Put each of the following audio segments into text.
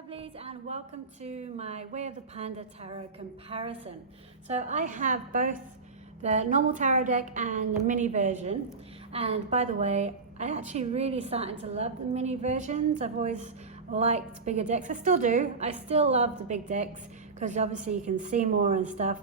lovelies, and welcome to my Way of the Panda Tarot comparison. So I have both the normal tarot deck and the mini version, and by the way, I actually really starting to love the mini versions. I've always liked bigger decks. I still do. I still love the big decks because obviously you can see more and stuff.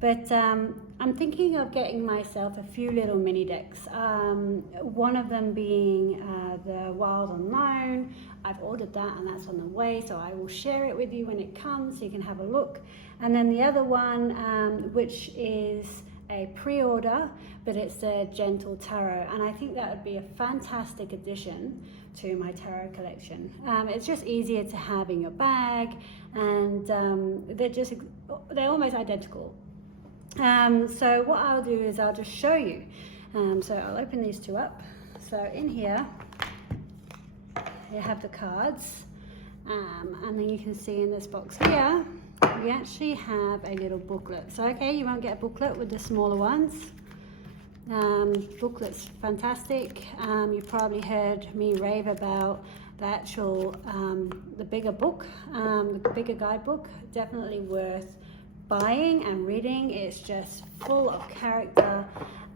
But I'm thinking of getting myself a few little mini decks. One of them being the Wild Unknown. I've ordered that and that's on the way, so I will share it with you when it comes so you can have a look. And then the other one, which is a pre-order, but it's a Gentle Tarot, and I think that would be a fantastic addition to my tarot collection. It's just easier to have in your bag, and they're almost identical. So what I'll do is I'll just show you. So I'll open these two up. So in here you have the cards, and then you can see in this box here we actually have a little booklet. So okay, you won't get a booklet with the smaller ones. Booklet's fantastic. You've probably heard me rave about the actual the bigger book, the bigger guidebook. Definitely worth buying and reading. It's just full of character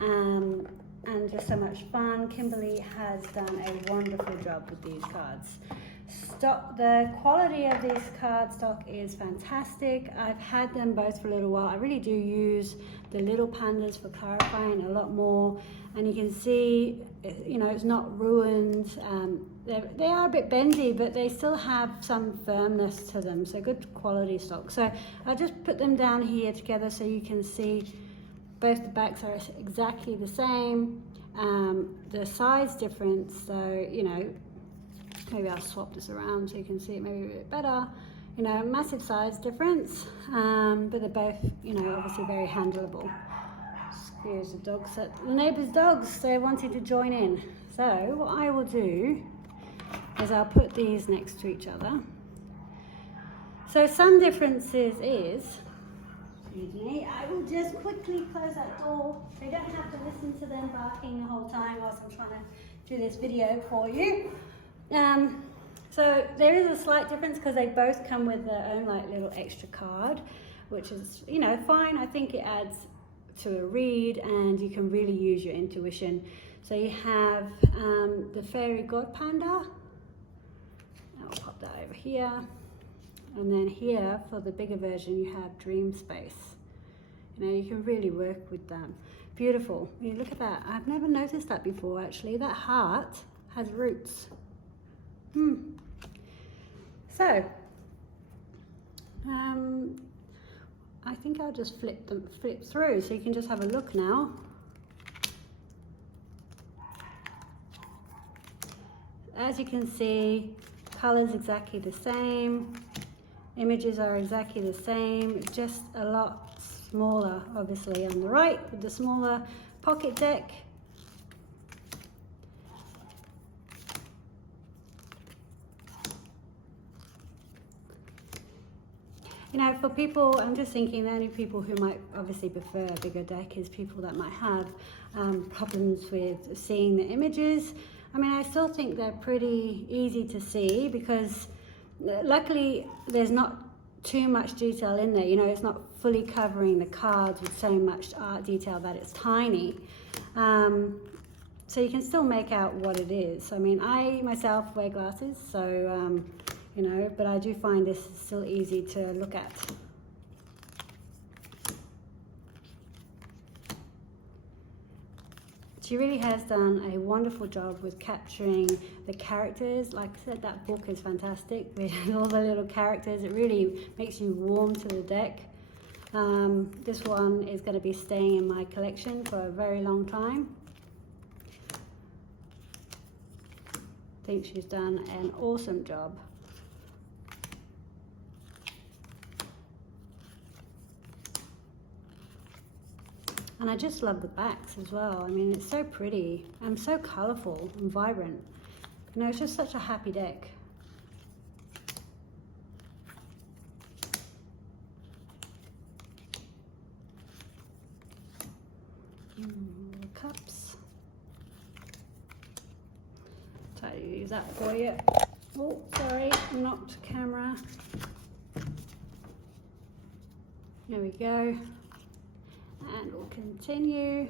and just so much fun. Kimberly has done a wonderful job with these cards. The quality of this card stock is fantastic. I've had them both for a little while. I really do use the little pandas for clarifying a lot more, and you can see, you know, it's not ruined. They are a bit bendy, but they still have some firmness to them, so good quality stock. So I'll just put them down here together so you can see both the backs are exactly the same. The size difference, so, you know, maybe I'll swap this around so you can see it maybe a bit better. You know, massive size difference, but they're both, you know, obviously very handleable. Excuse the dogs, the neighbours' dogs, they wanted to join in. So what I will do is I'll put these next to each other. So some differences is, excuse me, I will just quickly close that door so you don't have to listen to them barking the whole time whilst I'm trying to do this video for you. So there is a slight difference because they both come with their own like little extra card, which is, you know, fine. I think it adds to a read and you can really use your intuition. So you have the Fairy God Panda. I'll pop that over here. And then here for the bigger version you have Dream Space. You know, you can really work with them. Beautiful. You look at that. I've never noticed that before actually. That heart has roots. So I think I'll just flip through so you can just have a look now. As you can see, colors exactly the same, images are exactly the same, just a lot smaller obviously on the right with the smaller pocket deck. You know, for people, I'm just thinking the only people who might obviously prefer a bigger deck is people that might have problems with seeing the images. I mean, I still think they're pretty easy to see because luckily there's not too much detail in there. You know, it's not fully covering the cards with so much art detail that it's tiny. So you can still make out what it is. I mean, I myself wear glasses, so you know, but I do find this still easy to look at. She really has done a wonderful job with capturing the characters. Like I said, that book is fantastic with all the little characters. It really makes you warm to the deck. This one is going to be staying in my collection for a very long time. I think she's done an awesome job. And I just love the backs as well. I mean, it's so pretty and so colourful and vibrant. You know, it's just such a happy deck. Cups. Try to use that for you. Oh, sorry, knocked the camera. There we go. And we'll continue.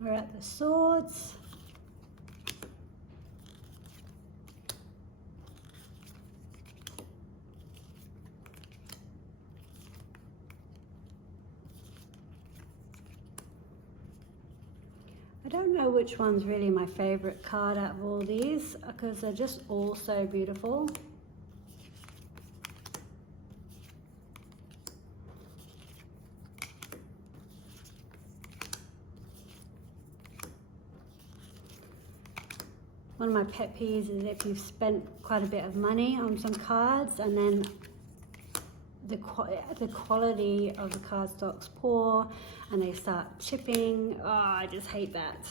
We're at the swords. I don't know which one's really my favorite card out of all these because they're just all so beautiful. One of my pet peeves is if you've spent quite a bit of money on some cards and then the quality of the cardstock's poor and they start chipping. Oh, I just hate that.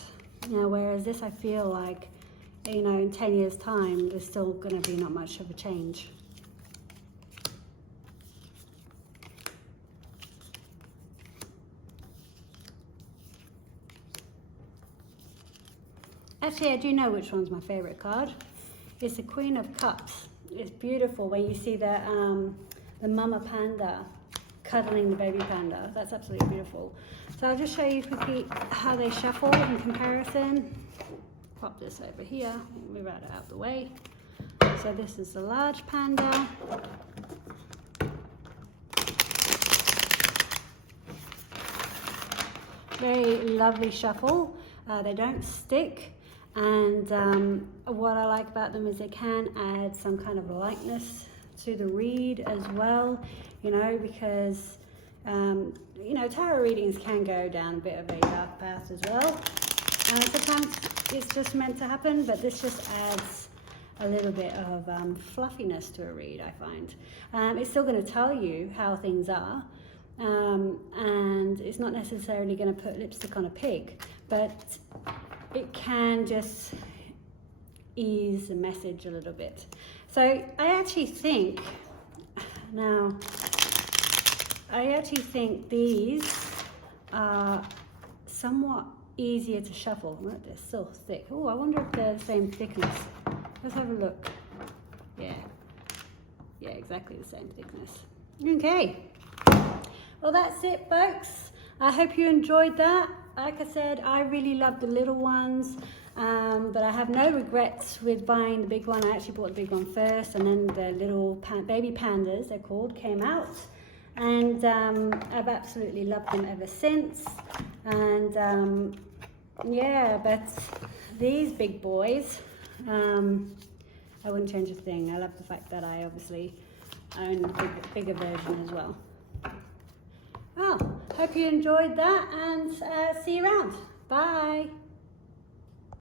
You know, whereas this, I feel like, you know, in 10 years' time, there's still going to be not much of a change. Actually, I do know which one's my favorite card. It's the Queen of Cups. It's beautiful when you see the mama panda cuddling the baby panda. That's absolutely beautiful. So I'll just show you quickly how they shuffle in comparison. Pop this over here, move it out of the way. So this is the large panda. Very lovely shuffle. They don't stick. And what I like about them is they can add some kind of lightness to the read as well, you know, because you know, tarot readings can go down a bit of a dark path as well, and sometimes it's just meant to happen, but this just adds a little bit of fluffiness to a read, I find. It's still going to tell you how things are, and it's not necessarily going to put lipstick on a pig, but it can just ease the message a little bit. So I actually think these are somewhat easier to shuffle. Look, they're so thick. Oh, I wonder if they're the same thickness. Let's have a look. Yeah, exactly the same thickness. Okay, well, that's it, folks. I hope you enjoyed that. Like I said, I really love the little ones, but I have no regrets with buying the big one. I actually bought the big one first, and then the little baby pandas, they're called, came out. And I've absolutely loved them ever since. And yeah, but these big boys, I wouldn't change a thing. I love the fact that I obviously own the bigger version as well. Well, hope you enjoyed that, and see you around. Bye.